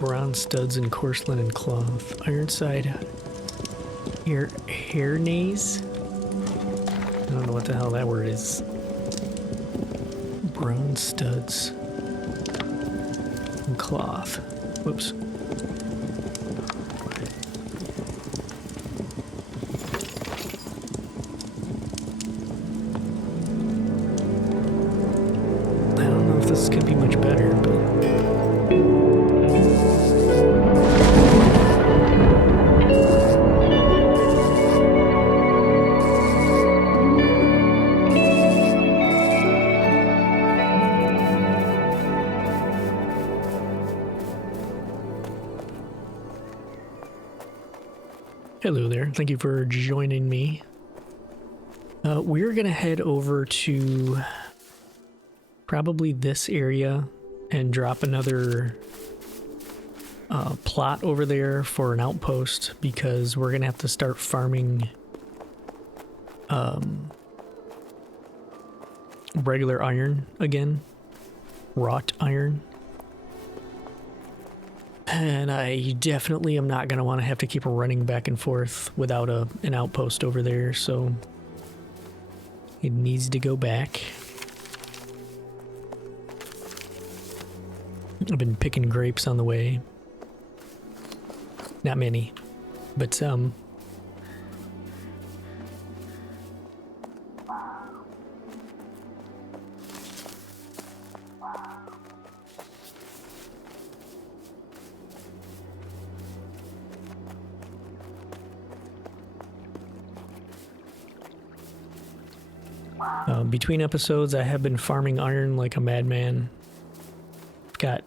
Bronze studs and coarse linen cloth. Ironside hair nays? I don't know what the hell that word is. Bronze studs and cloth. Whoops. I don't know if this could be much better, but... Hello there, thank you for joining me. We're gonna head over to probably this area and drop another plot over there for an outpost, because we're gonna have to start farming regular iron again, wrought iron. And I definitely am not going to want to have to keep running back and forth without an outpost over there, so it needs to go back. I've been picking grapes on the way. Not many, but some. Between episodes, I have been farming iron like a madman. Got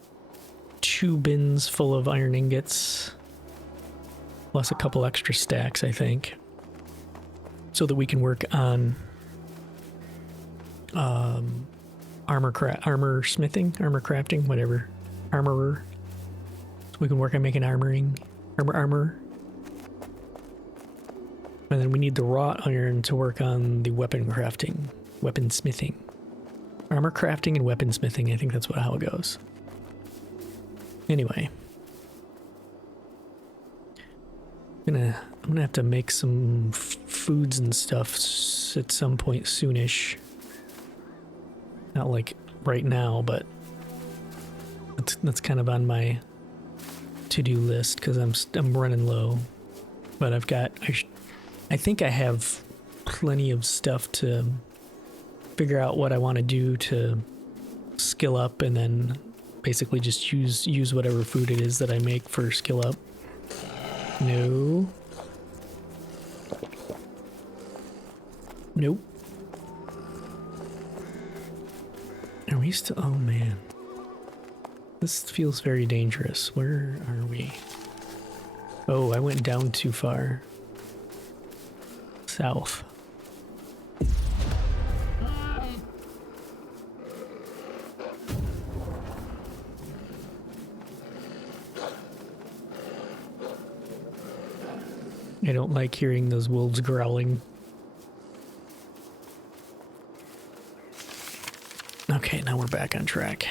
2 bins full of iron ingots, plus a couple extra stacks, I think, so that we can work on armor smithing, armor crafting, whatever, armorer. So we can work on making armor. And then we need the wrought iron to work on the weapon crafting, weapon smithing. Armor crafting and weapon smithing, I think that's how it goes. Anyway. I'm gonna have to make some foods and stuff at some point soonish. Not like right now, but that's kind of on my to-do list, because I'm running low. But I've got... I think I have plenty of stuff to figure out what I want to do to skill up, and then basically just use whatever food it is that I make for skill up. No. Nope. Are we still... Oh man. This feels very dangerous. Where are we? Oh, I went down too far. South. I don't like hearing those wolves growling. Okay, now we're back on track.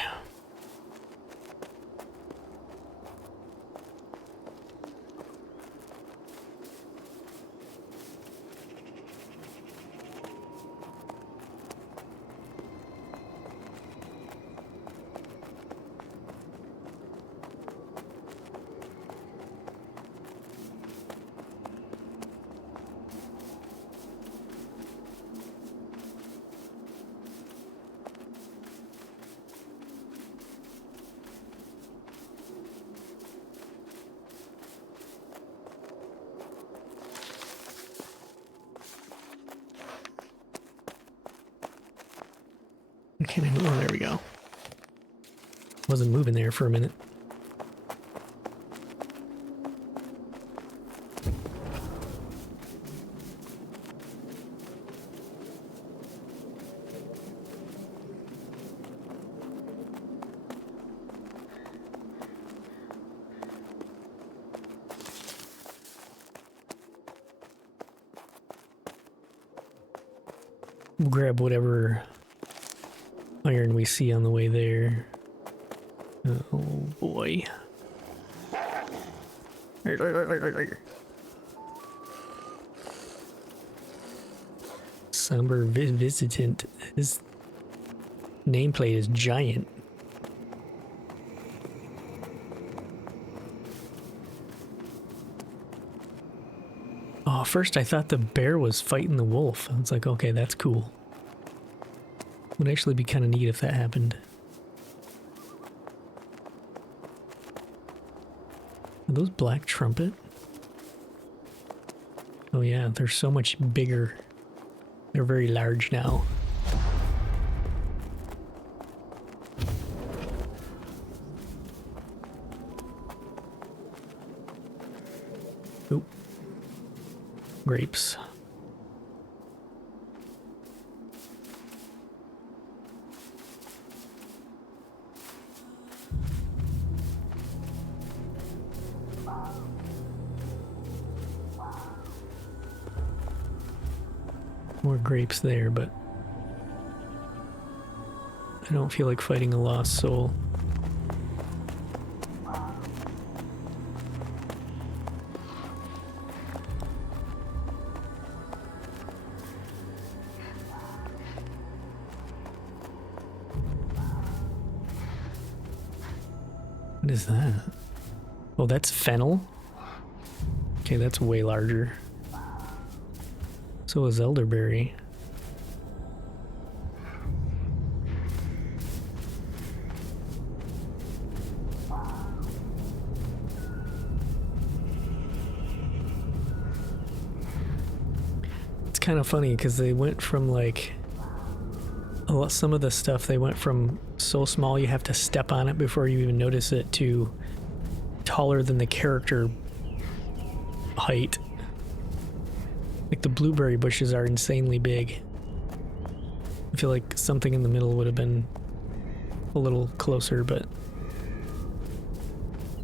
Okay, oh, there we go. Wasn't moving there for a minute. We'll grab whatever iron we see on the way there. Oh boy. Somber visitant. His nameplate is giant. Oh, first I thought the bear was fighting the wolf. I was like, okay, that's cool. Would actually be kind of neat if that happened. Are those black trumpet? Oh yeah, they're so much bigger. They're very large now. Oop. Grapes. More grapes there, but I don't feel like fighting a lost soul. What is that? Oh, that's fennel? Okay, that's way larger. So is elderberry. It's kind of funny because they went from like some of the stuff, they went from so small you have to step on it before you even notice it to taller than the character height. Like the blueberry bushes are insanely big. I feel like something in the middle would have been a little closer, but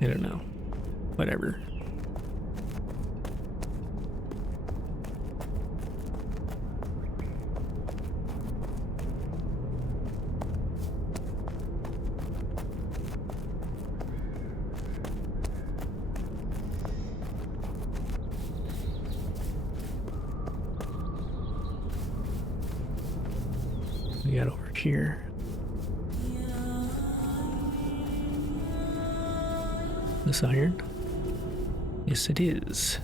I don't know. Whatever. We got over here. This iron? Yes, it is.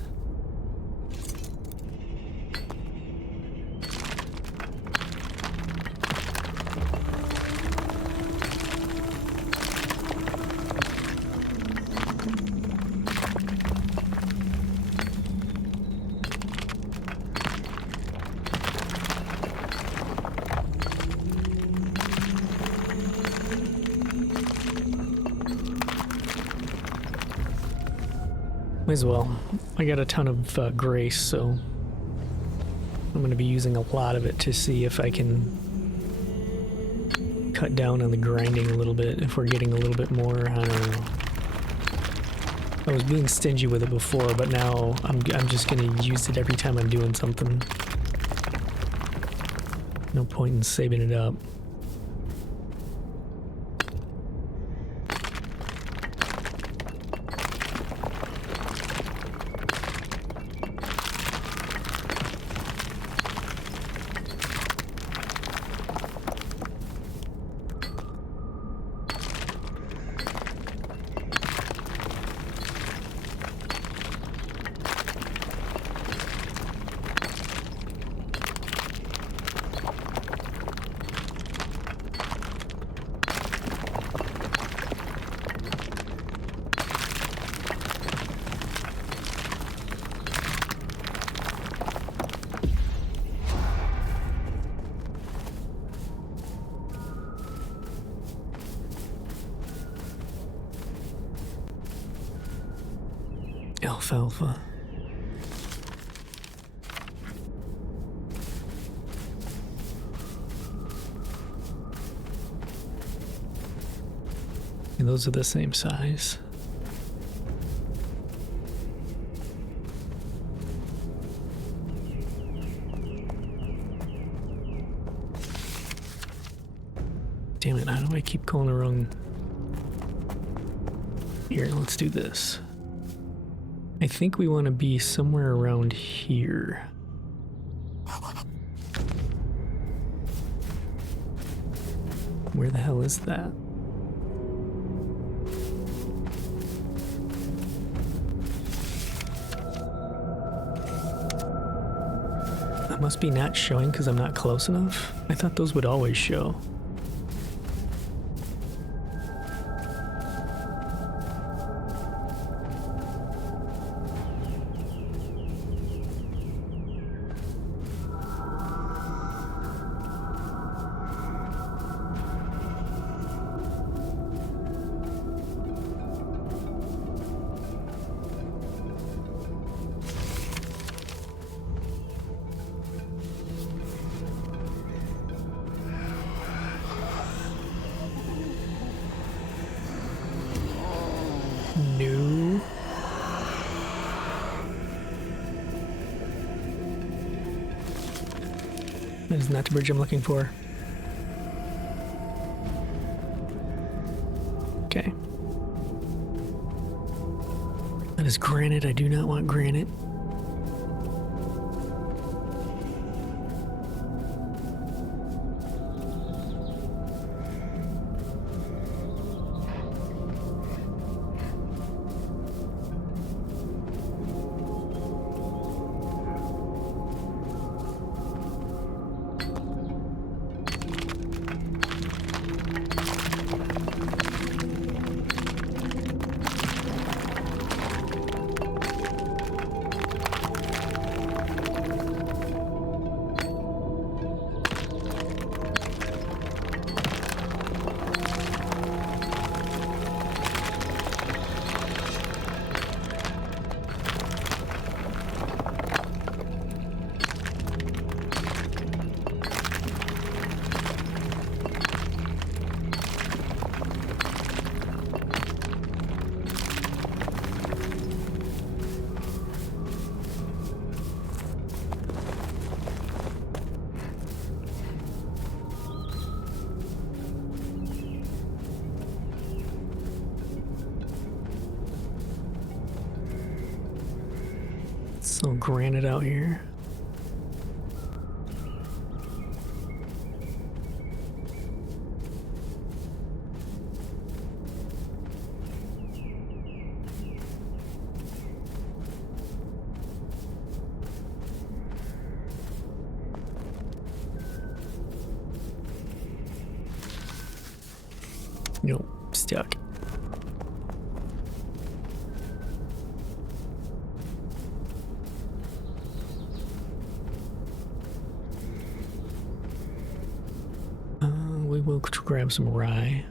Might as well. I got a ton of grace, so I'm going to be using a lot of it to see if I can cut down on the grinding a little bit, if we're getting a little bit more. I don't know. I was being stingy with it before, but now I'm just going to use it every time I'm doing something. No point in saving it up. Alfalfa. And those are the same size. Damn it, how do I keep calling the wrong... Here, let's do this. I think we want to be somewhere around here. Where the hell is that? That must be not showing because I'm not close enough. I thought those would always show. No. That is not the bridge I'm looking for. Okay. That is granite. I do not want granite. So granite out here. Nope, stuck. We will grab some rye.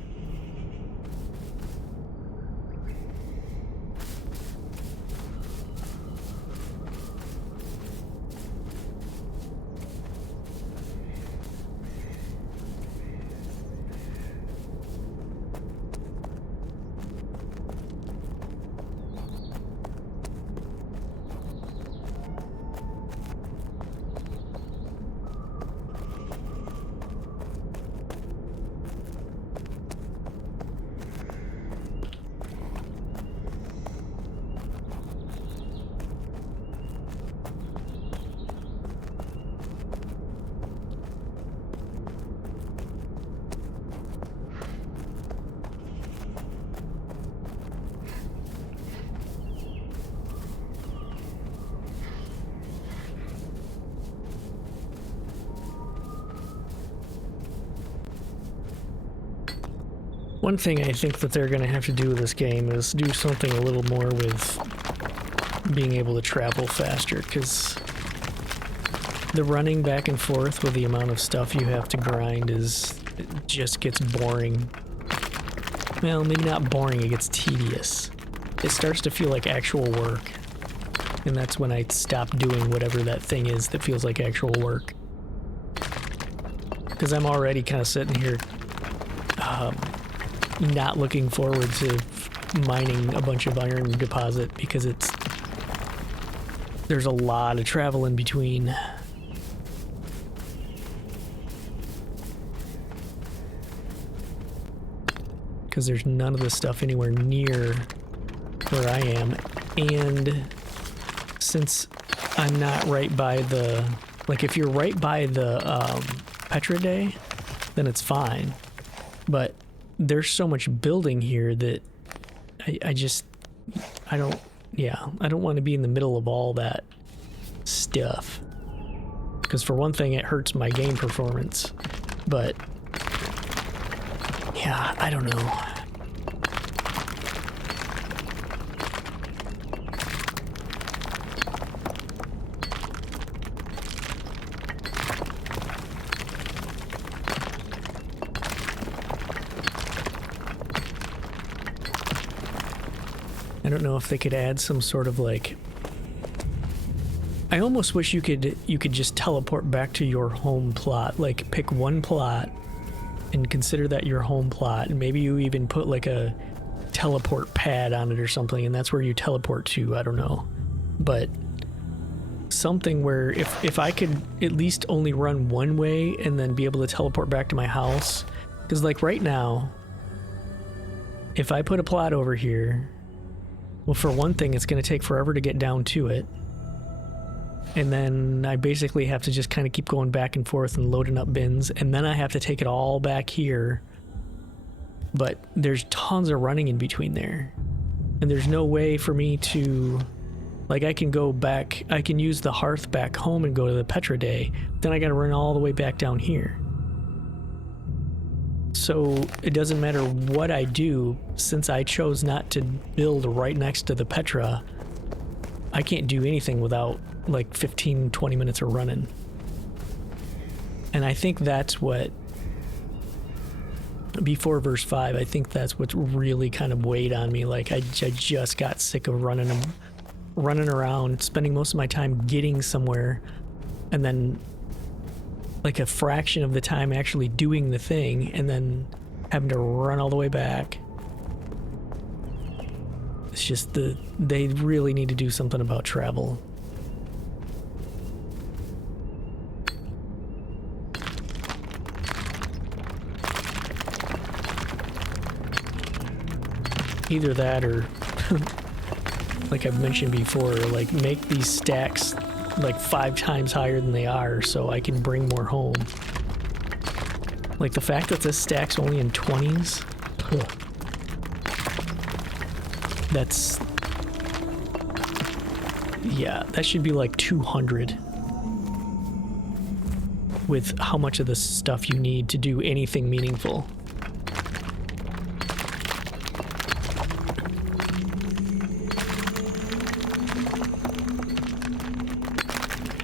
One thing I think that they're going to have to do with this game is do something a little more with being able to travel faster, because the running back and forth with the amount of stuff you have to grind it just gets boring. Well, maybe not boring, it gets tedious. It starts to feel like actual work, and that's when I stop doing whatever that thing is that feels like actual work. Because I'm already kind of sitting here not looking forward to mining a bunch of iron deposit because there's a lot of travel in between. Because there's none of the stuff anywhere near where I am And since I'm not right by the, like if you're right by the Pax Dei, then it's fine. But there's so much building here that I don't want to be in the middle of all that stuff. Because for one thing, it hurts my game performance. But yeah, I don't know. I don't know if they could add some sort of like, I almost wish you could just teleport back to your home plot, like pick one plot and consider that your home plot, and maybe you even put like a teleport pad on it or something, and that's where you teleport to. I don't know, but something where if I could at least only run one way and then be able to teleport back to my house, because like right now, if I put a plot over here, well, for one thing, it's going to take forever to get down to it. And then I basically have to just kind of keep going back and forth and loading up bins. And then I have to take it all back here. But there's tons of running in between there. And there's no way for me to... Like, I can go back... I can use the hearth back home and go to the Pax Dei. Then I got to run all the way back down here. So it doesn't matter what I do, since I chose not to build right next to the Petra, I can't do anything without like 15-20 minutes of running. And I think that's what, before verse 5, I think that's what really kind of weighed on me. Like I just got sick of running around, spending most of my time getting somewhere, and then like a fraction of the time actually doing the thing, and then having to run all the way back. It's just they really need to do something about travel. Either that or, like I've mentioned before, like make these stacks like 5 times higher than they are so I can bring more home. Like the fact that this stack's only in 20s, that's, yeah, that should be like 200 with how much of this stuff you need to do anything meaningful.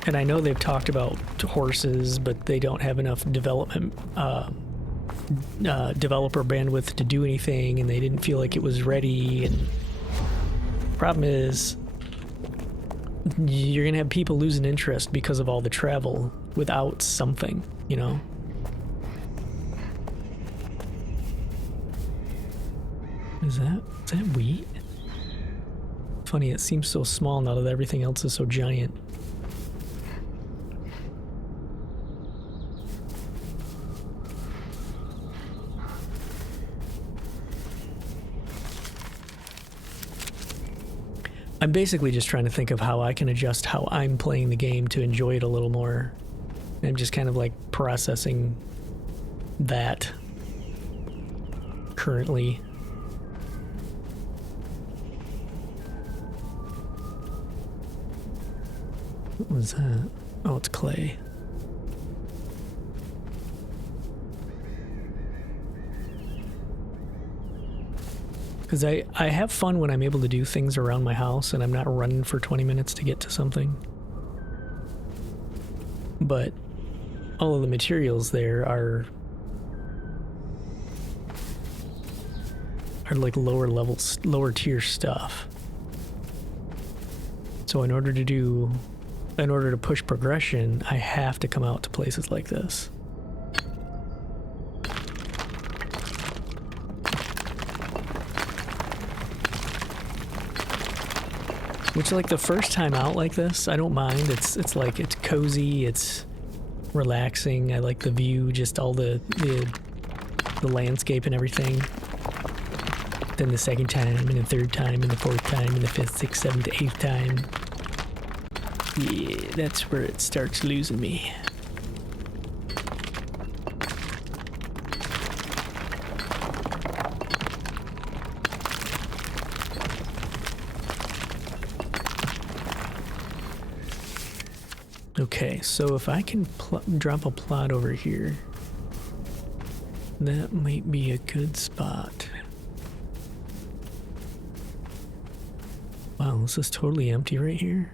And I know they've talked about horses, but they don't have enough development, developer bandwidth to do anything, and they didn't feel like it was ready. And problem is, you're gonna have people losing interest because of all the travel without something, you know? Is that wheat? Funny, it seems so small now that everything else is so giant. I'm basically just trying to think of how I can adjust how I'm playing the game to enjoy it a little more. I'm just kind of like processing that currently. What was that? Oh, it's clay. Because I have fun when I'm able to do things around my house and I'm not running for 20 minutes to get to something. But all of the materials there are like lower levels, lower tier stuff. So in order to push progression, I have to come out to places like this. Which, like, the first time out like this, I don't mind. It's like, it's cozy, it's relaxing. I like the view, just all the landscape and everything. then the second time, and the third time, and the fourth time, and the fifth, sixth, seventh, eighth time. Yeah, that's where it starts losing me. Okay, so if I can drop a plot over here, that might be a good spot. Wow, this is totally empty right here.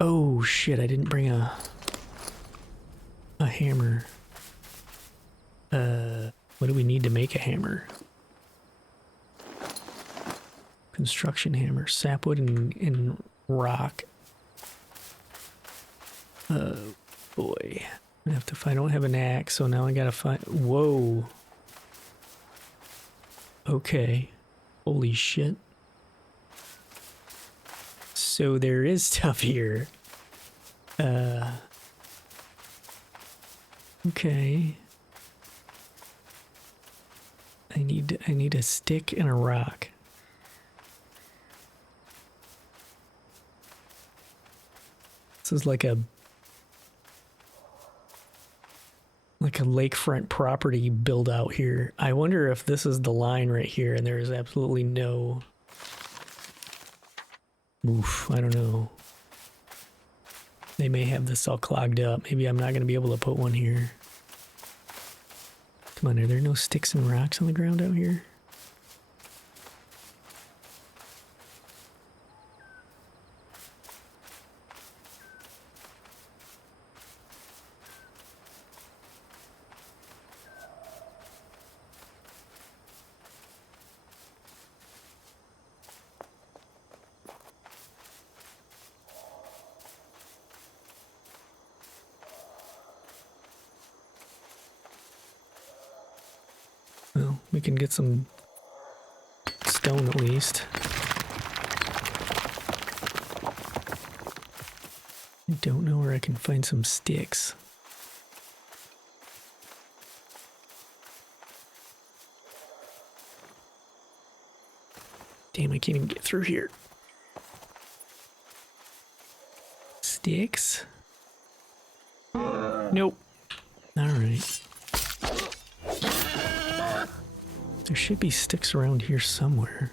Oh shit, I didn't bring a hammer. What do we need to make a hammer? Construction hammer, sapwood and rock. Boy. I have to find, I don't have an axe, so now I gotta find, whoa. Okay. Holy shit. So there is stuff here. Okay. I need a stick and a rock. This is like a lakefront property build out here. I wonder if this is the line right here and there is absolutely no... Oof, I don't know. They may have this all clogged up. Maybe I'm not going to be able to put one here. Come on, are there no sticks and rocks on the ground out here? Well, we can get some stone at least. I don't know where I can find some sticks. Damn, I can't even get through here. Sticks? Nope. Alright. There should be sticks around here somewhere.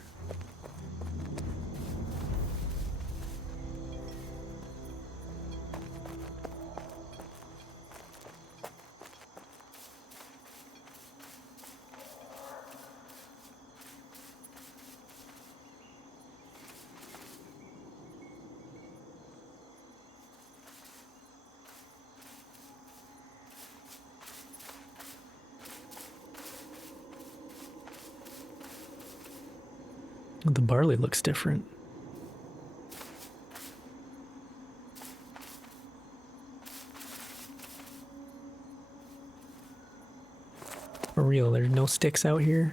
The barley looks different. For real, there's no sticks out here?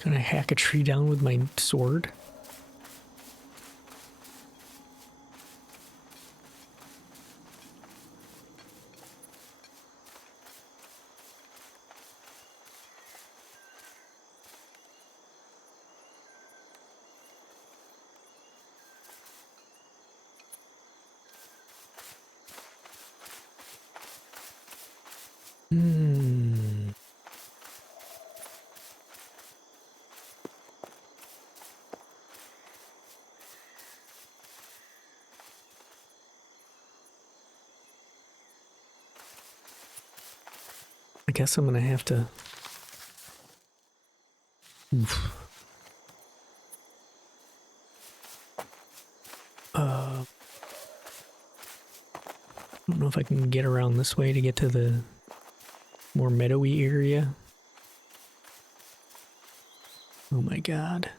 Can I hack a tree down with my sword? I guess I'm gonna have to... Oof. I don't know if I can get around this way to get to the more meadowy area. Oh my god.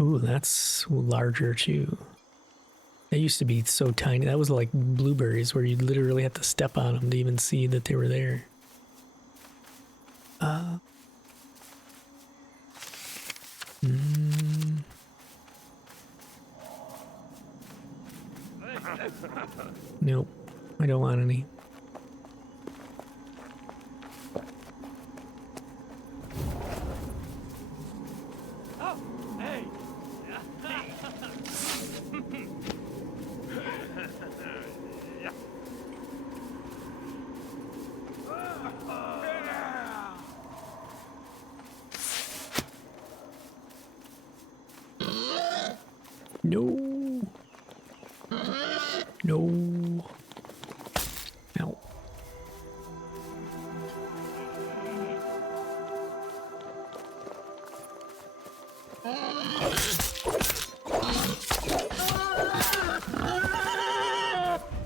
Ooh, that's larger too. They used to be so tiny. That was like blueberries where you'd literally have to step on them to even see that they were there. Nope, I don't want any. No. No. Ow.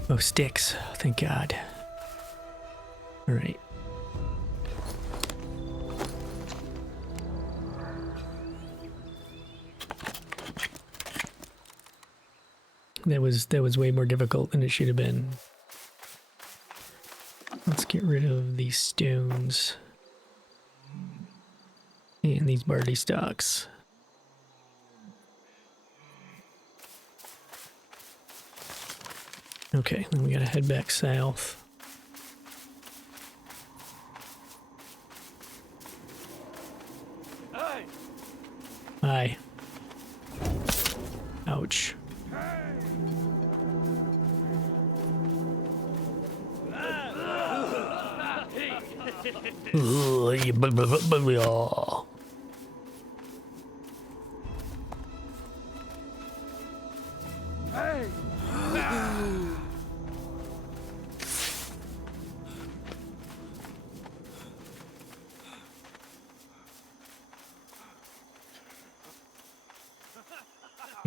Oh, sticks. Thank God. All right. That was way more difficult than it should have been. Let's get rid of these stones and these barley stalks. Okay, then we gotta head back south. Hi. Ouch.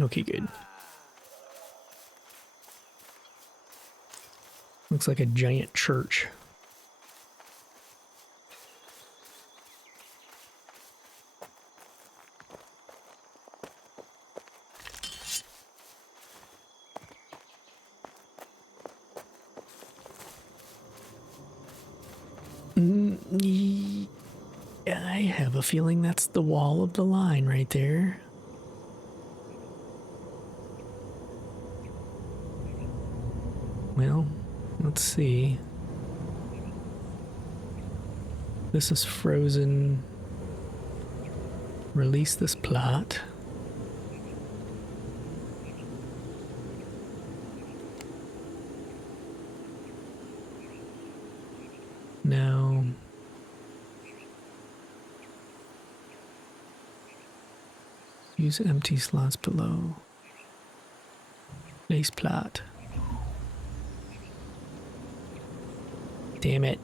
Okay, good. Looks like a giant church. I have a feeling that's the wall of the line right there. Well, let's see. This is frozen. Release this plot. Now, use empty slots below. Place plot. Damn it.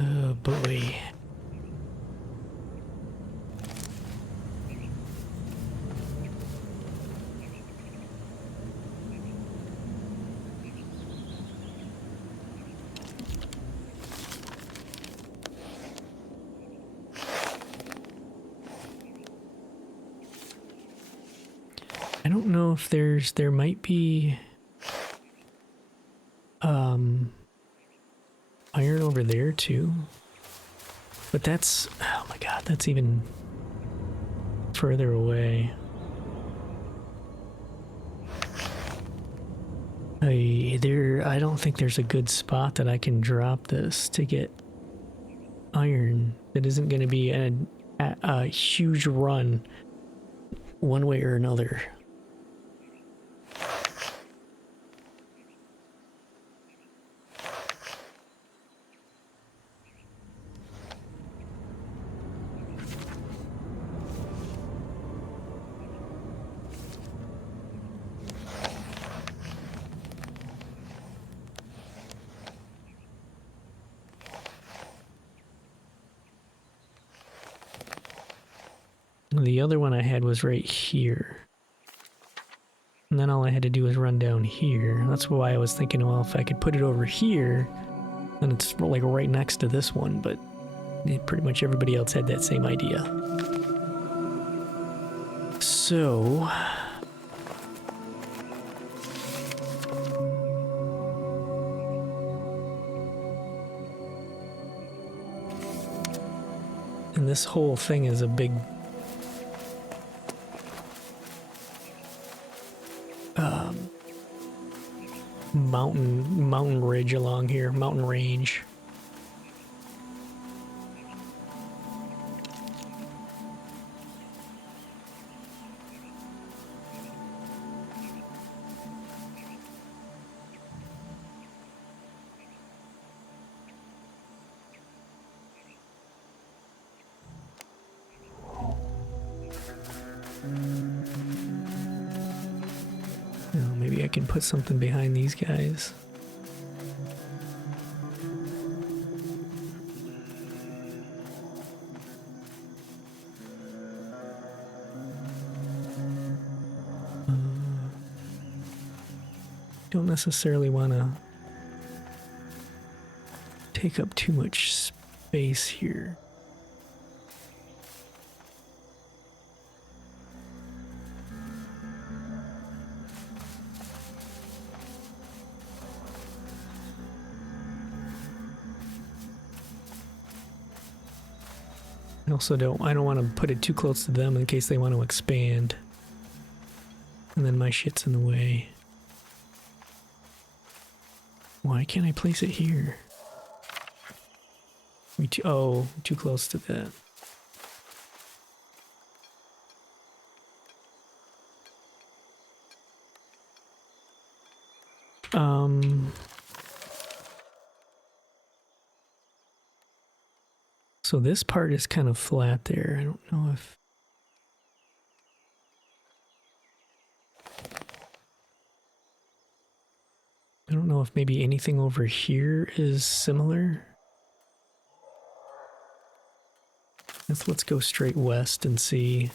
Oh boy. I don't know if there might be iron over there too. But that's, oh my God, that's even further away. I don't think there's a good spot that I can drop this to get iron. That isn't going to be a huge run one way or another. The other one I had was right here. And then all I had to do was run down here. That's why I was thinking, well, if I could put it over here, then it's like right next to this one, but pretty much everybody else had that same idea. So... and this whole thing is a big... mountain ridge along here, mountain range. Maybe I can put something behind these guys. Don't necessarily want to take up too much space here. I don't want to put it too close to them in case they want to expand. And then my shit's in the way. Why can't I place it here? Too close to that. So this part is kind of flat there. I don't know if... I don't know if maybe anything over here is similar. Let's go straight west and see.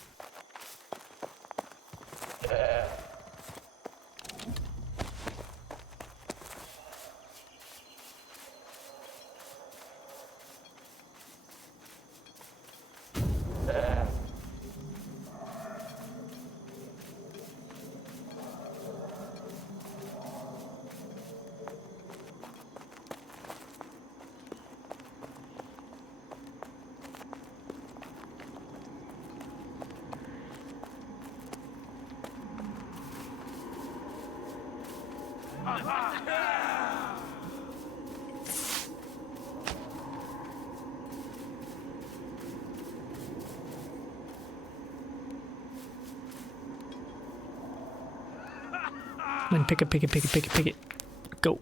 Come on, pick it. Go.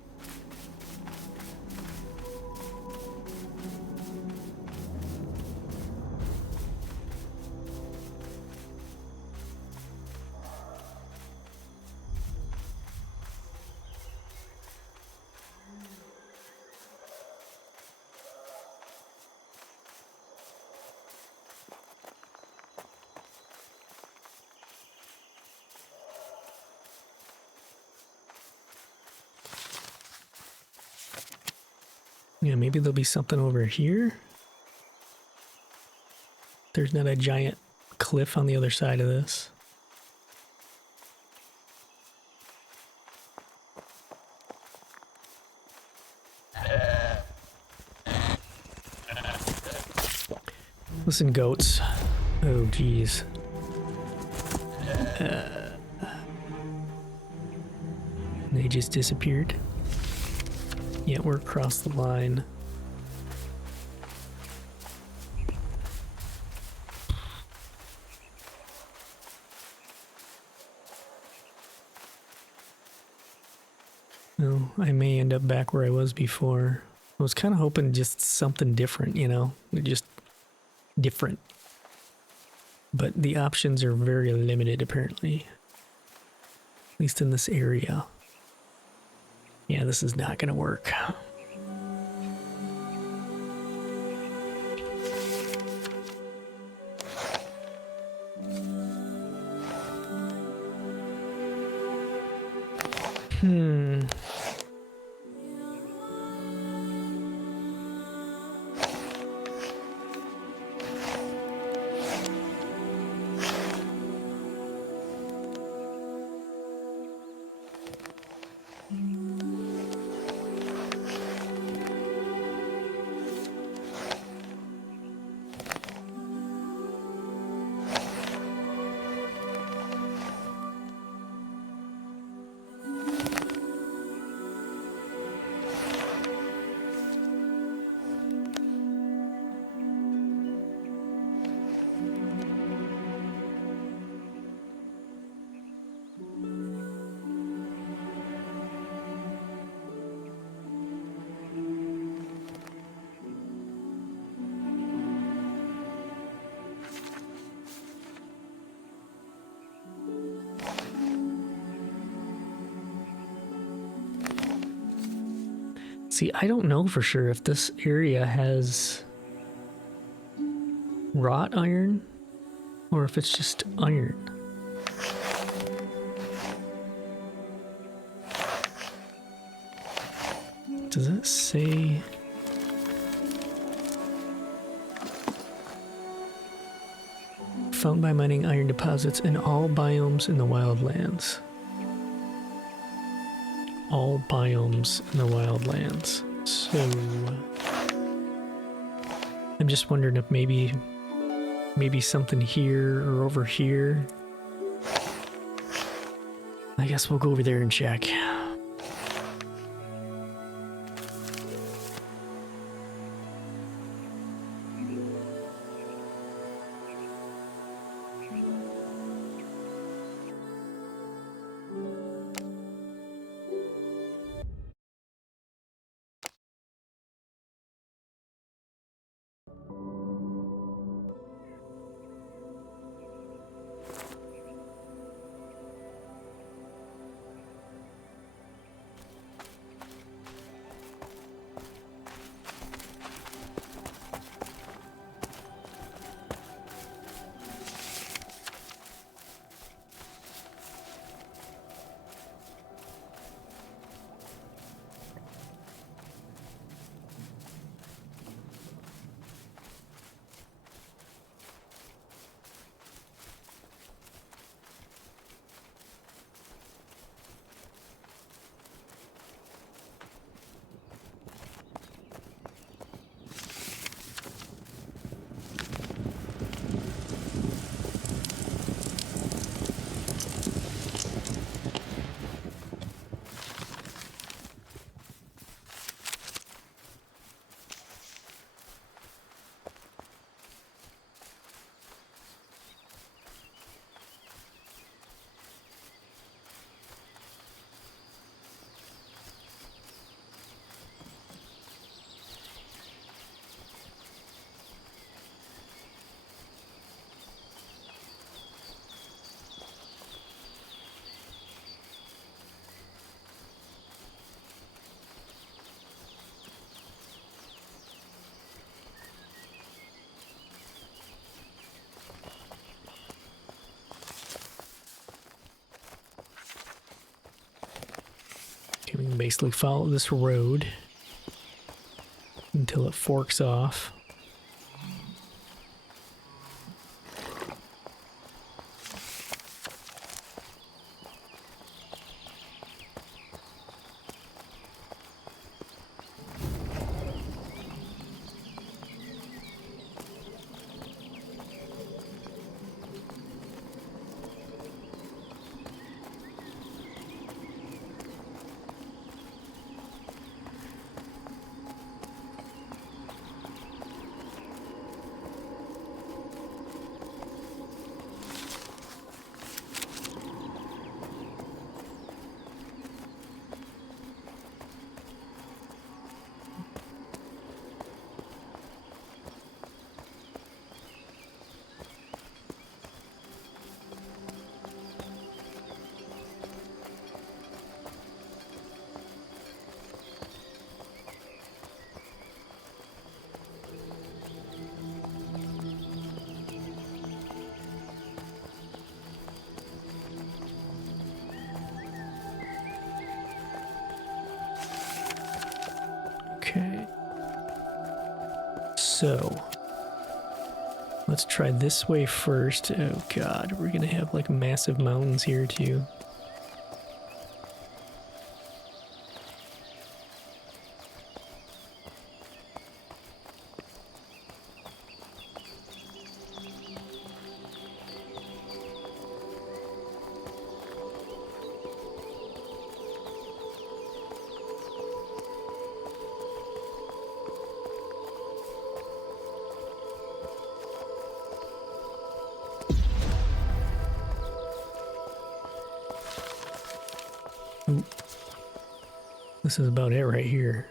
Yeah, maybe there'll be something over here. There's not a giant cliff on the other side of this. Listen, goats. Oh, geez. They just disappeared. Yeah, we're across the line. Well, I may end up back where I was before. I was kind of hoping just something different, you know? Just different. But the options are very limited, apparently. At least in this area. Yeah, this is not gonna work. Hmm. See, I don't know for sure if this area has wrought iron or if it's just iron. Does it say? Found by mining iron deposits in all biomes in the wildlands. All biomes in the wildlands. So I'm just wondering if maybe something here or over here. I guess we'll go over there and check. We can basically follow this road until it forks off. So, let's try this way first. Oh god, we're gonna have like massive mountains here too. This is about it right here.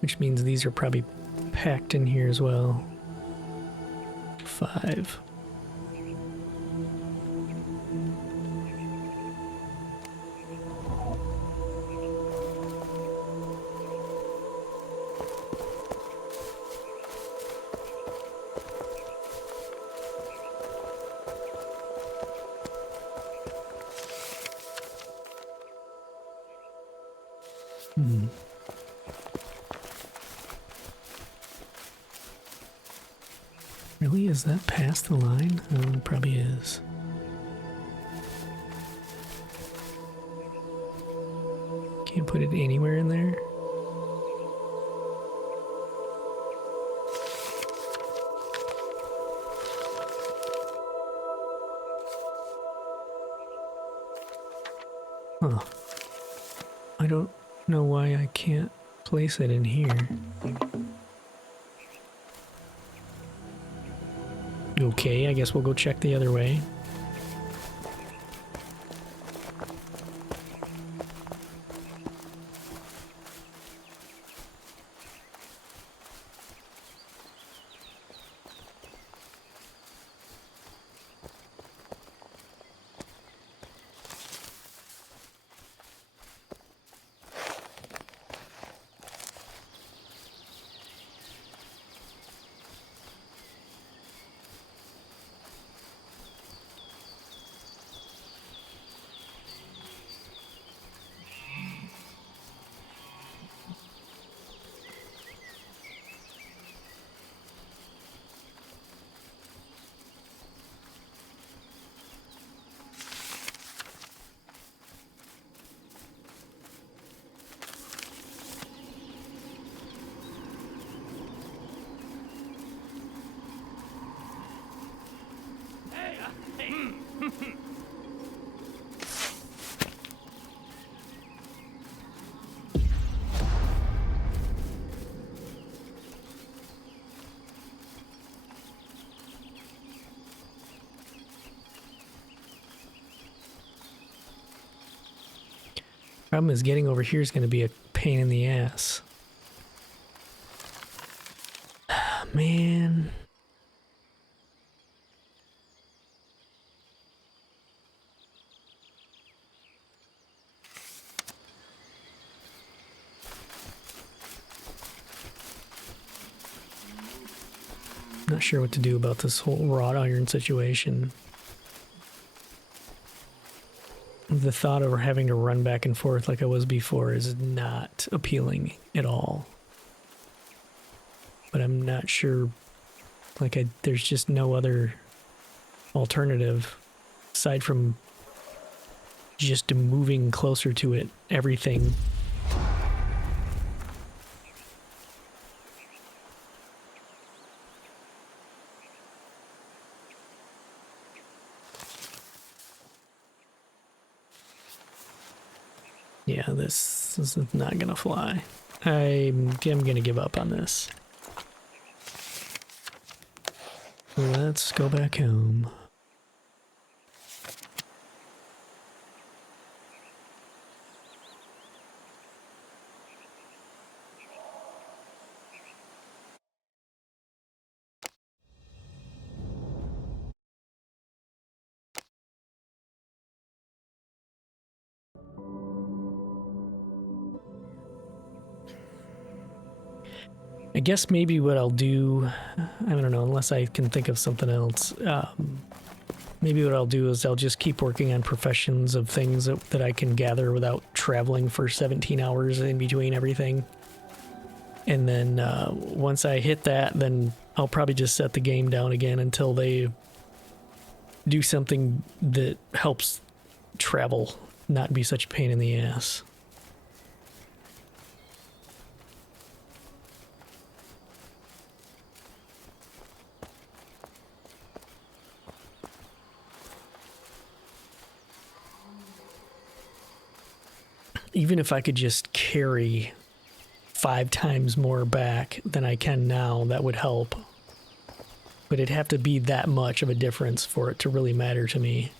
Which means these are probably packed in here as well. 5. Really? Is that past the line? Oh, it probably is. Can't put it anywhere in there? Huh. I don't know why I can't place it in here. Okay, I guess we'll go check the other way. Problem is getting over here is going to be a pain in the ass. Man. Not sure what to do about this whole wrought iron situation. The thought of having to run back and forth like I was before is not appealing at all. But I'm not sure, like there's just no other alternative aside from just moving closer to it, everything. Yeah, this is not gonna fly. I'm gonna give up on this. Let's go back home. I guess maybe what I'll do, I don't know, unless I can think of something else, maybe what I'll do is I'll just keep working on professions of things that I can gather without traveling for 17 hours in between everything. And then once I hit that, then I'll probably just set the game down again until they do something that helps travel not be such a pain in the ass. Even if I could just carry 5 times more back than I can now, that would help. But it'd have to be that much of a difference for it to really matter to me.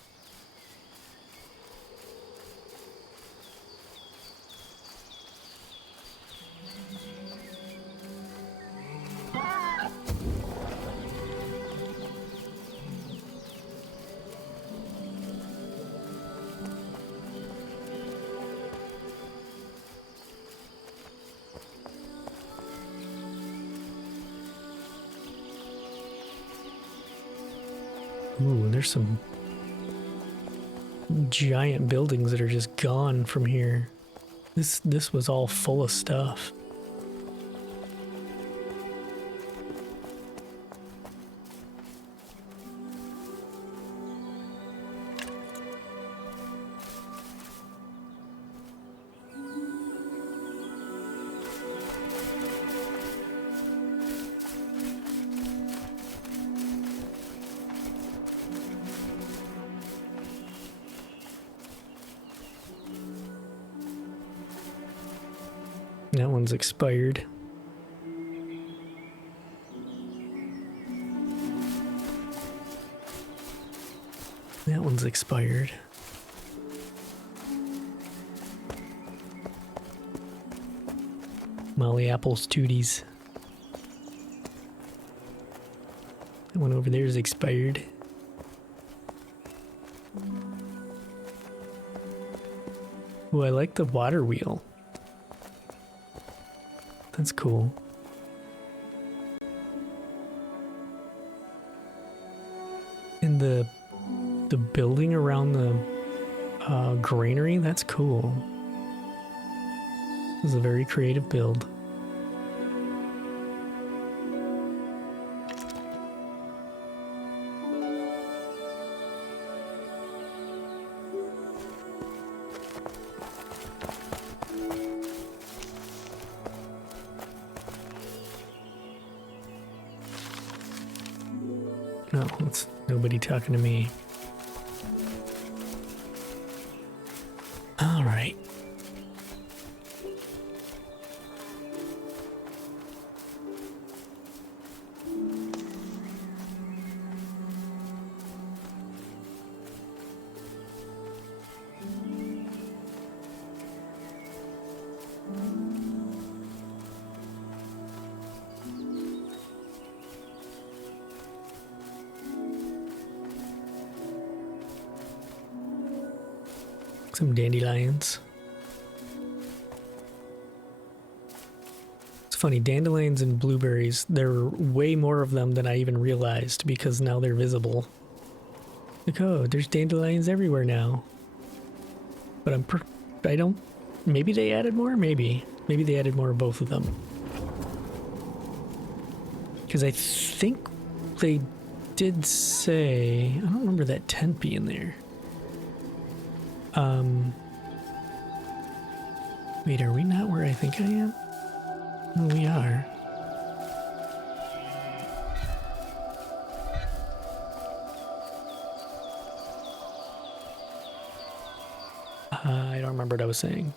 Ooh, there's some giant buildings that are just gone from here. This was all full of stuff. That one's expired. That one's expired. Molly Apple's Tooties. That one over there is expired. Ooh, I like the water wheel. That's cool. And the building around the granary, that's cool. This is a very creative build. No, it's nobody talking to me. All right. Some dandelions. It's funny, dandelions and blueberries, there are way more of them than I even realized because now they're visible. Like, oh, there's dandelions everywhere now. But I don't, maybe they added more? Maybe they added more of both of them. Because I think they did say, I don't remember that tent being there. Wait, are we not where I think I am? No, we are. I don't remember what I was saying.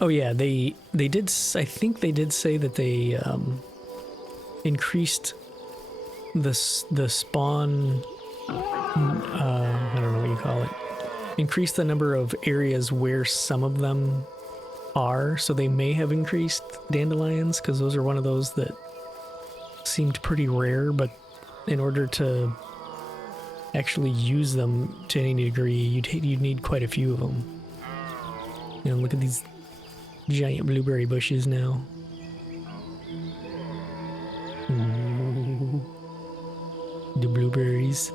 Oh yeah, they did, I think they did say that they increased the spawn, I don't know what you call it, increased the number of areas where some of them are, so they may have increased dandelions, because those are one of those that seemed pretty rare, but in order to actually use them to any degree, you'd need quite a few of them. You know, look at these giant blueberry bushes now. Ooh, the blueberries.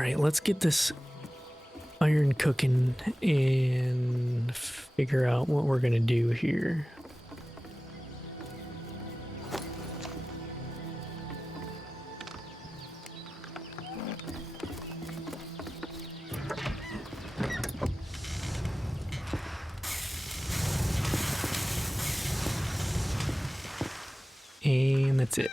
Alright, let's get this iron cooking and figure out what we're gonna do here. And that's it.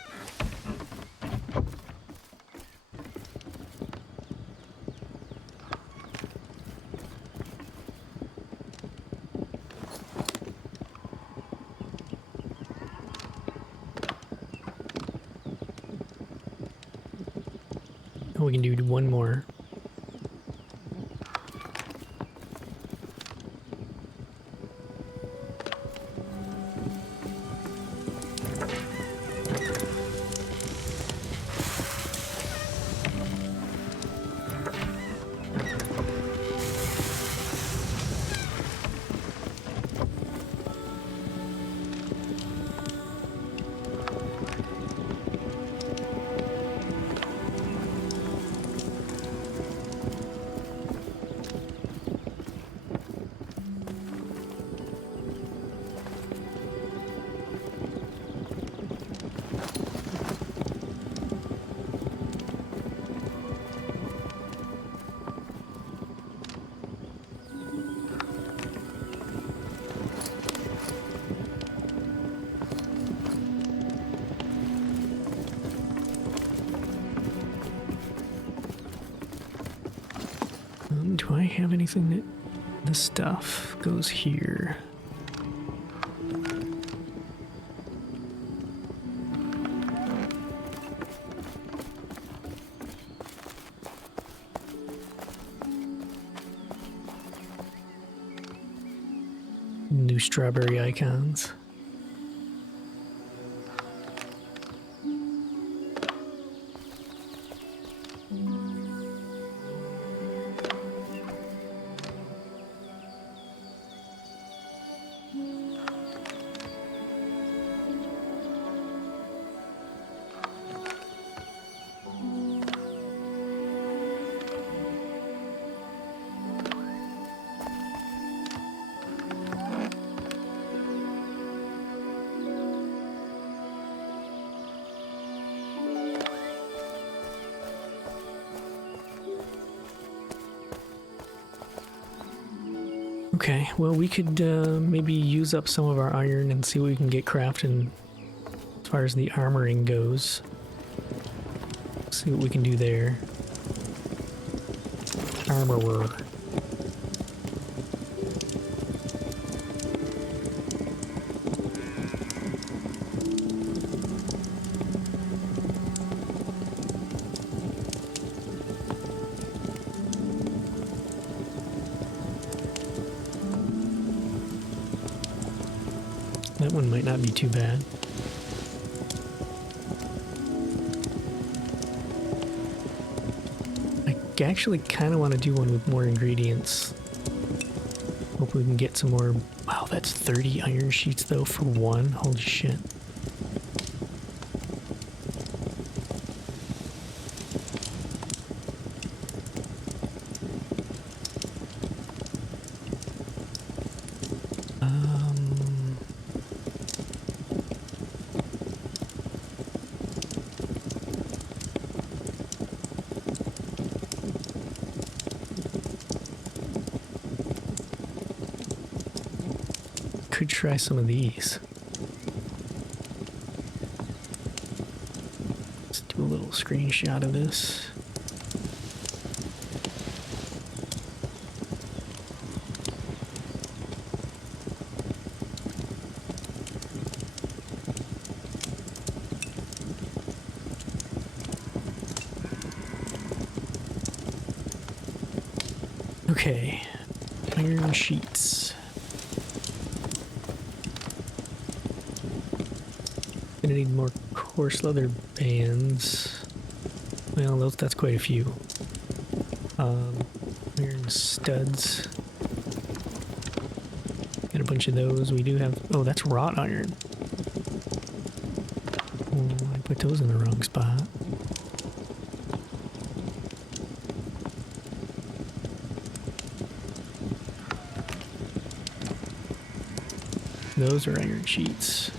Oh, we can do one more. Do I have anything that the stuff goes here? New strawberry icons. Okay, well we could maybe use up some of our iron and see what we can get crafting as far as the armoring goes. See what we can do there. Armorer. That one might not be too bad. I actually kind of want to do one with more ingredients. Hope we can get some more. Wow, that's 30 iron sheets though for one. Holy shit. Could try some of these. Let's do a little screenshot of this. Okay, iron sheets. Gonna need more coarse leather bands. Well, that's quite a few. Iron studs. Got a bunch of those. We do have. Oh, that's wrought iron. Oh, I put those in the wrong spot. Those are iron sheets.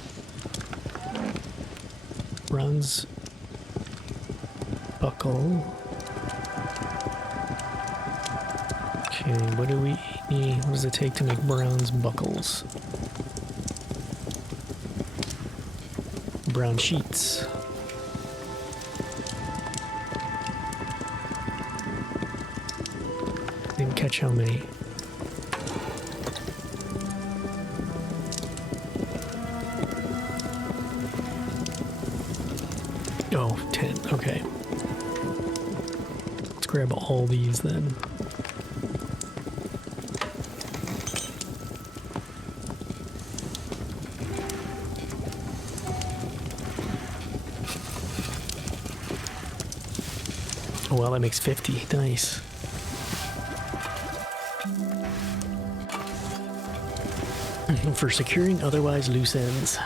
Bronze buckle. Okay, what do we need? What does it take to make bronze buckles? Brown sheets. Didn't catch how many. Oh, 10. Okay. Let's grab all these then. Oh, well, that makes 50. Nice. For securing otherwise loose ends.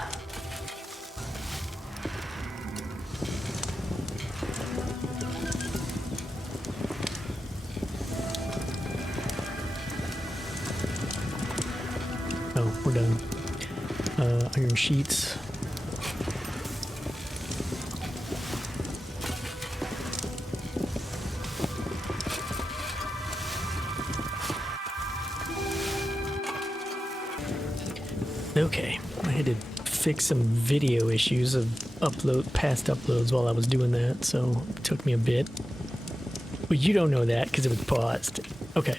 Oh, we're done. Iron sheets. Okay, I had to fix some video issues of past uploads while I was doing that, so it took me a bit. But you don't know that because it was paused. Okay.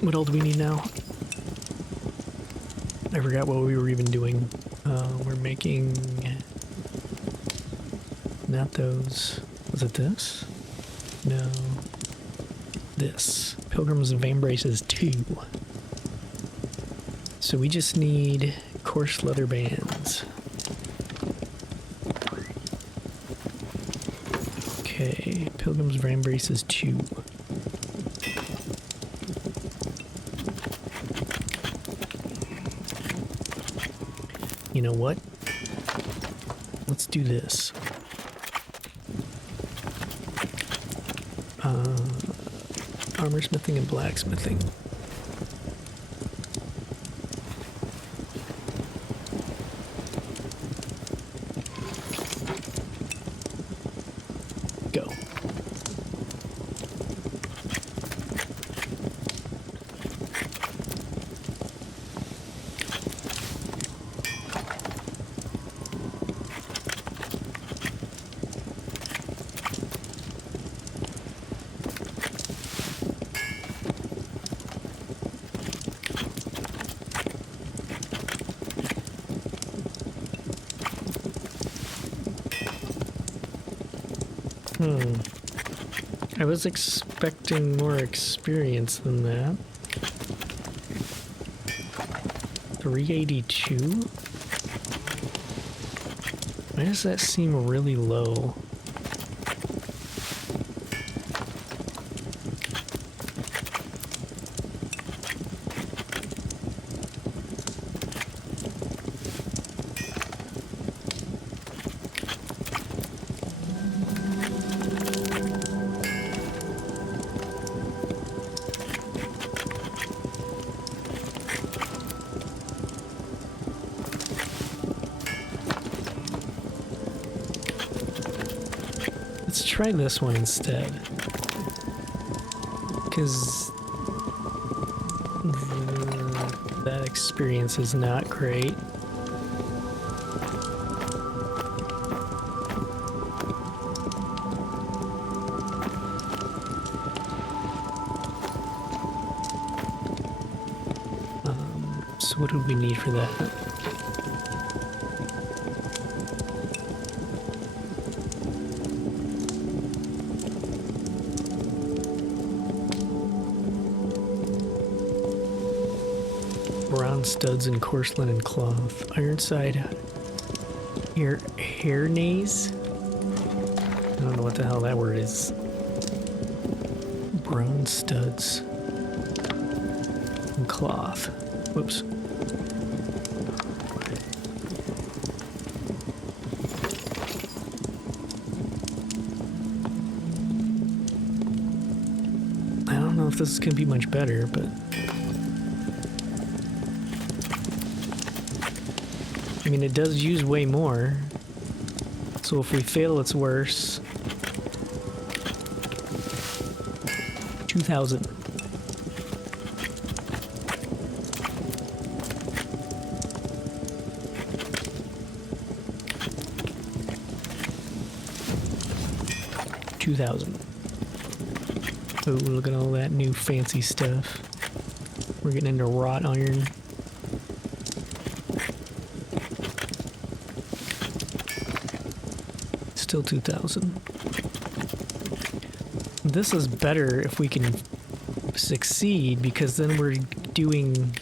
What all do we need now? I forgot what we were even doing. We're making... Not those. Was it this? No. This. Pilgrim's Vein Braces 2. So we just need coarse leather bands. Okay, Pilgrim's Vein Braces 2. You know what? Let's do this. Armor smithing and blacksmithing. Go. I was expecting more experience than that. 382? Why does that seem really low? Let's try this one instead. Because that experience is not great. So what do we need for that? Bronze studs and coarse linen cloth. Ironside hair nays? I don't know what the hell that word is. Bronze studs and cloth. Whoops. I don't know if this is gonna be much better, but I mean, it does use way more. So if we fail, it's worse. 2,000. Oh, look at all that new fancy stuff. We're getting into wrought iron. Still 2,000. This is better if we can succeed, because then we're doing...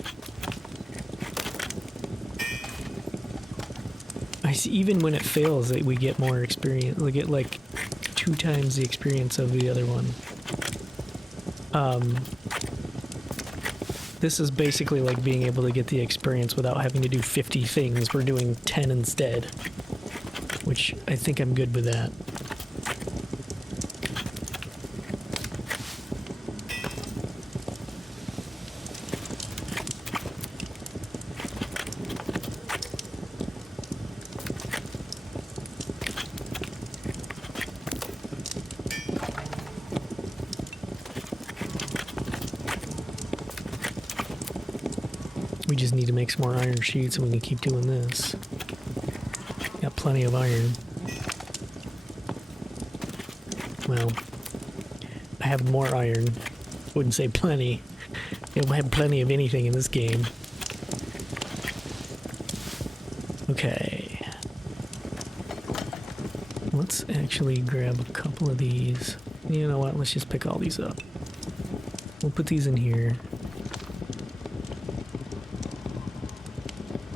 I see, even when it fails, we get more experience. We get like 2 times the experience of the other one. This is basically like being able to get the experience without having to do 50 things. We're doing 10 instead, which I think I'm good with that. We just need to make some more iron sheets and we can keep doing this. Got plenty of iron. Well, I have more iron. Wouldn't say plenty. I have plenty of anything in this game. Okay. Let's actually grab a couple of these. You know what? Let's just pick all these up. We'll put these in here.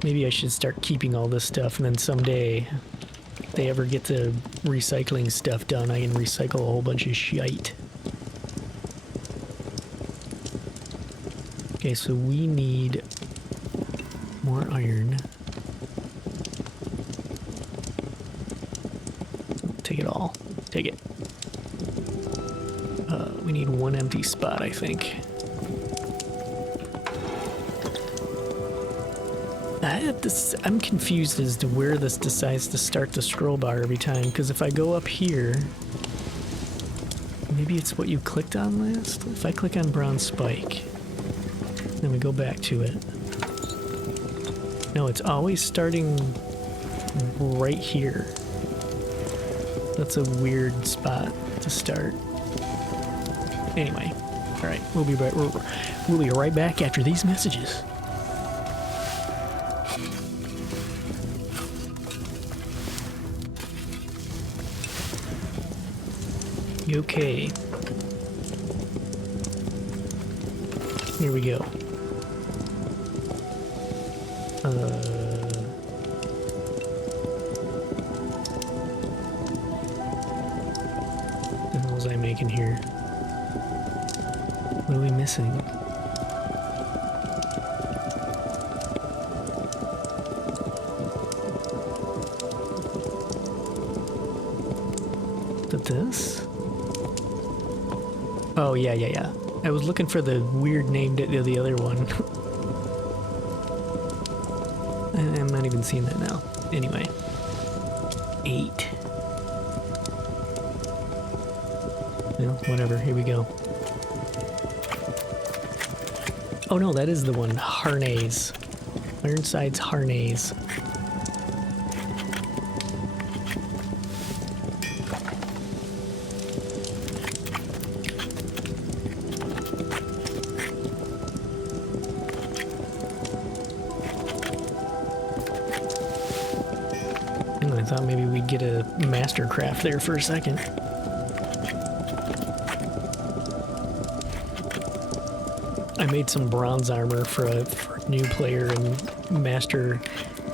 Maybe I should start keeping all this stuff, and then someday, if they ever get the recycling stuff done, I can recycle a whole bunch of shite. Okay, so we need more iron. Take it all. Take it. We need one empty spot, I think. I'm confused as to where this decides to start the scroll bar every time, because if I go up here, maybe it's what you clicked on last? If I click on bronze spike, then we go back to it. No, it's always starting right here. That's a weird spot to start. Anyway, all right, we'll be right back after these messages. Okay. Here we go. What the hell was I making here? What are we missing? Is it this? Oh, yeah. I was looking for the weird name to the other one. I'm not even seeing that now. Anyway. 8. Well, whatever. Here we go. Oh no, that is the one. Harnais. Ironside's Harnais. I thought maybe we'd get a mastercraft there for a second. I made some bronze armor for a new player and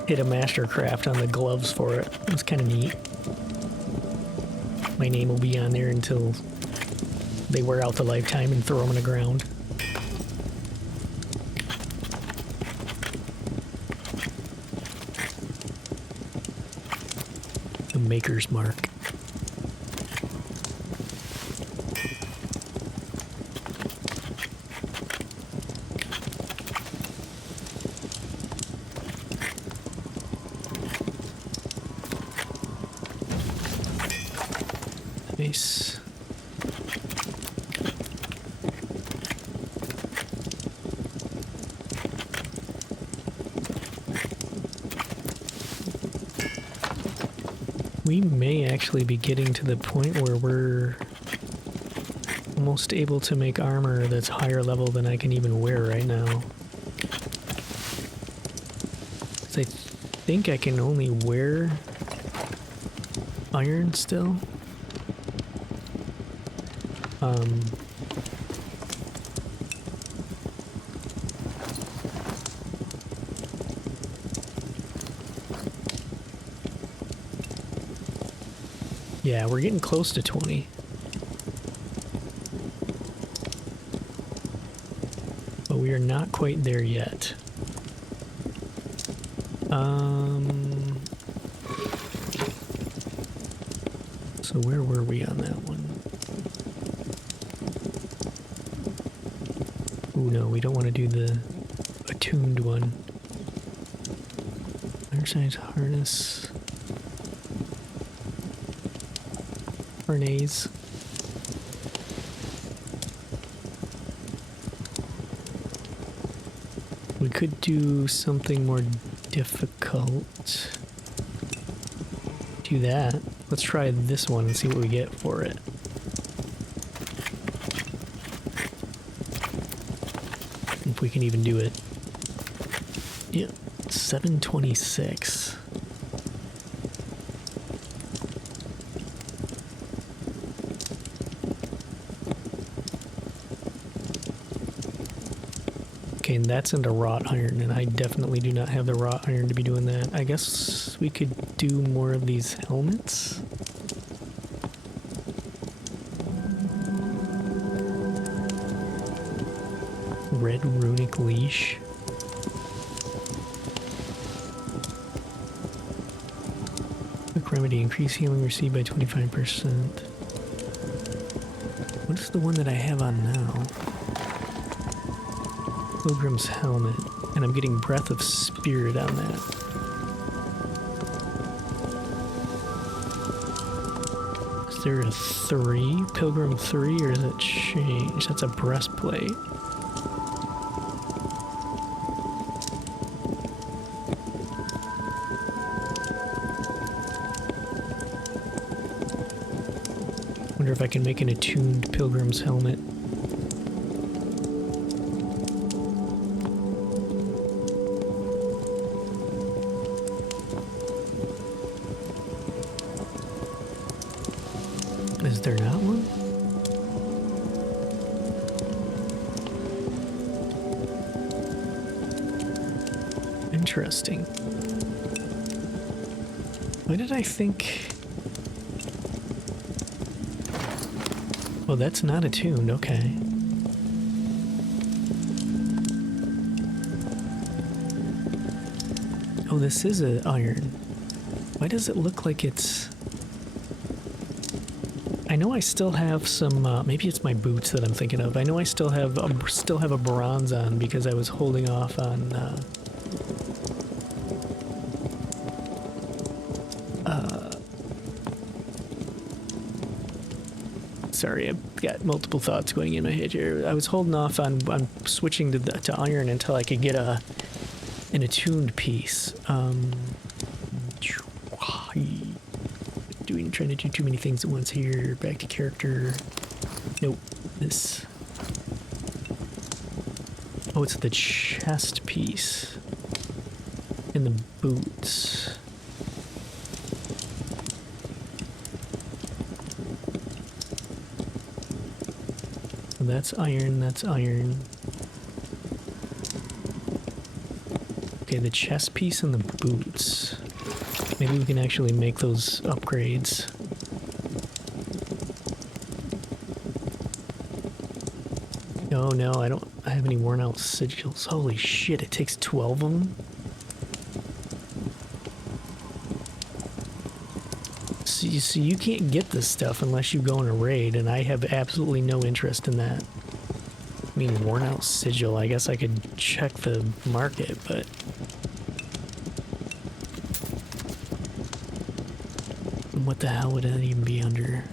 hit a mastercraft on the gloves for it. It was kind of neat. My name will be on there until they wear out the lifetime and throw them on the ground. The Maker's Mark. We may actually be getting to the point where we're almost able to make armor that's higher level than I can even wear right now. 'Cause I think I can only wear iron still. Yeah, we're getting close to 20. But we are not quite there yet. So where were we on that one? Oh no, we don't want to do the attuned one. Exercise harness. Harness. We could do something more difficult. Do that. Let's try this one and see what we get for it. If we can even do it. Yeah, 726. Okay, and that's into wrought iron, and I definitely do not have the wrought iron to be doing that. I guess we could do more of these helmets. Red runic leash. Quick remedy, increase healing received by 25%. What is the one that I have on now? Pilgrim's helmet, and I'm getting breath of spirit on that. Is there a 3? Pilgrim 3, or is it change? That's a breastplate. Wonder if I can make an attuned pilgrim's helmet. Is there not one? Interesting. Why did I think... Oh, that's not attuned, okay. Oh, this is an iron. Why does it look like it's... I know I still have some, maybe it's my boots that I'm thinking of. I know I still have a bronze on because I was holding off on, sorry, I've got multiple thoughts going in my head here. I was holding off on switching to iron until I could get an attuned piece. Trying to do too many things at once here. Back to character. Nope. This. Oh, it's the chest piece. And the boots. So that's iron, that's iron. Okay, the chest piece and the boots. Maybe we can actually make those upgrades. Oh no, I don't have any worn out sigils. Holy shit, it takes 12 of them? So you can't get this stuff unless you go in a raid, and I have absolutely no interest in that. I mean, worn out sigil, I guess I could check the market, but... What the hell would that even be under?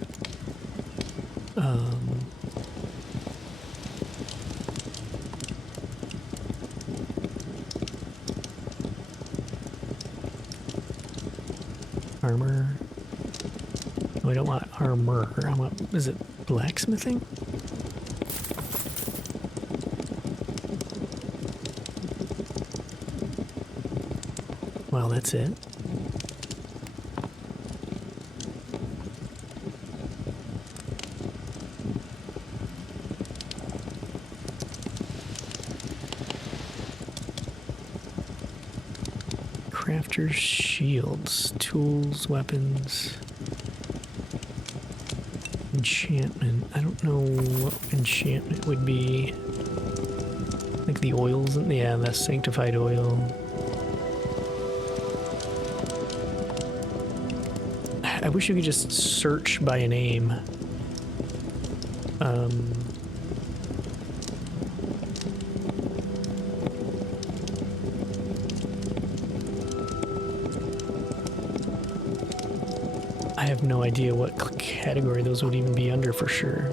Armor. No, I don't want armor. I want, is it blacksmithing? Well, that's it. Crafters, shields, tools, weapons, enchantment. I don't know what enchantment would be. Like the oils, yeah, the sanctified oil. I wish you could just search by a name. I have no idea what category those would even be under for sure.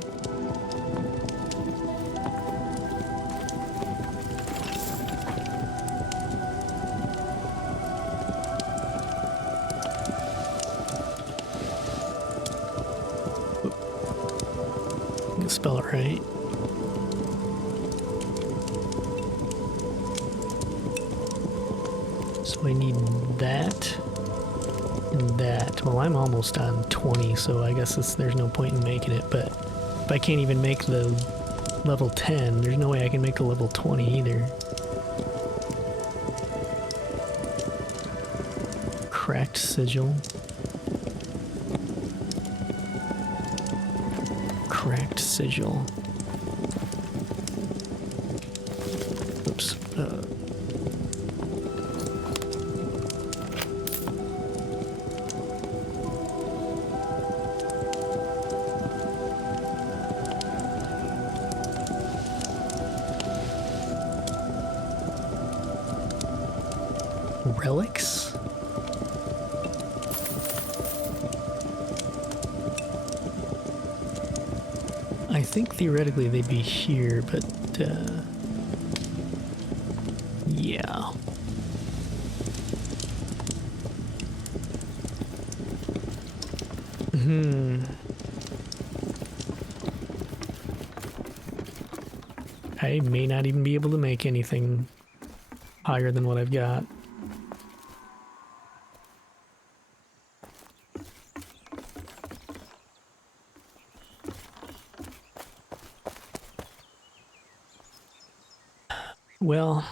Spell it right. So I need that and that. Well, I'm almost on 20, so I guess there's no point in making it, but if I can't even make the level 10, there's no way I can make the level 20 either. Cracked sigil. Cracked sigil. Oops. Relics? I think theoretically they'd be here, but yeah. I may not even be able to make anything higher than what I've got. Well,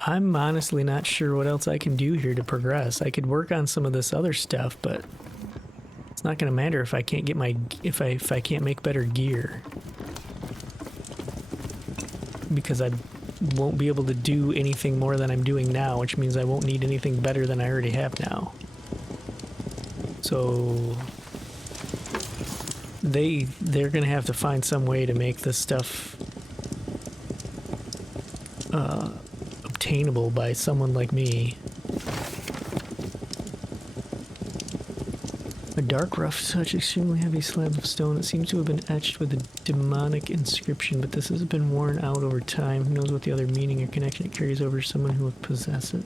I'm honestly not sure what else I can do here to progress. I could work on some of this other stuff, but it's not going to matter if I can't get my if I can't make better gear, because I won't be able to do anything more than I'm doing now, which means I won't need anything better than I already have now. So they're going to have to find some way to make this stuff obtainable by someone like me. A dark, rough touch, extremely heavy slab of stone that seems to have been etched with a demonic inscription, but this has been worn out over time. Who knows what the other meaning or connection it carries over to someone who would possess it.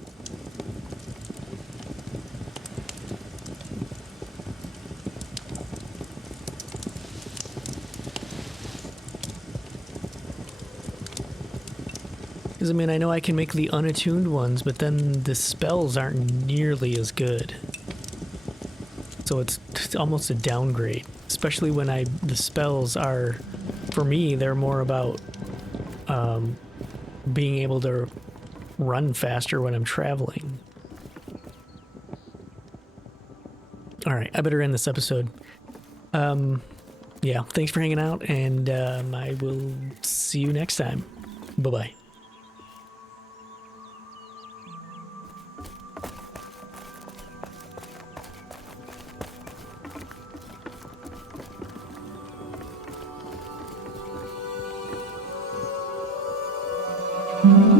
Because, I mean, I know I can make the unattuned ones, but then the spells aren't nearly as good. So it's almost a downgrade, especially when the spells are, for me, they're more about being able to run faster when I'm traveling. All right, I better end this episode. Yeah, thanks for hanging out, and I will see you next time. Bye-bye. Mm-hmm.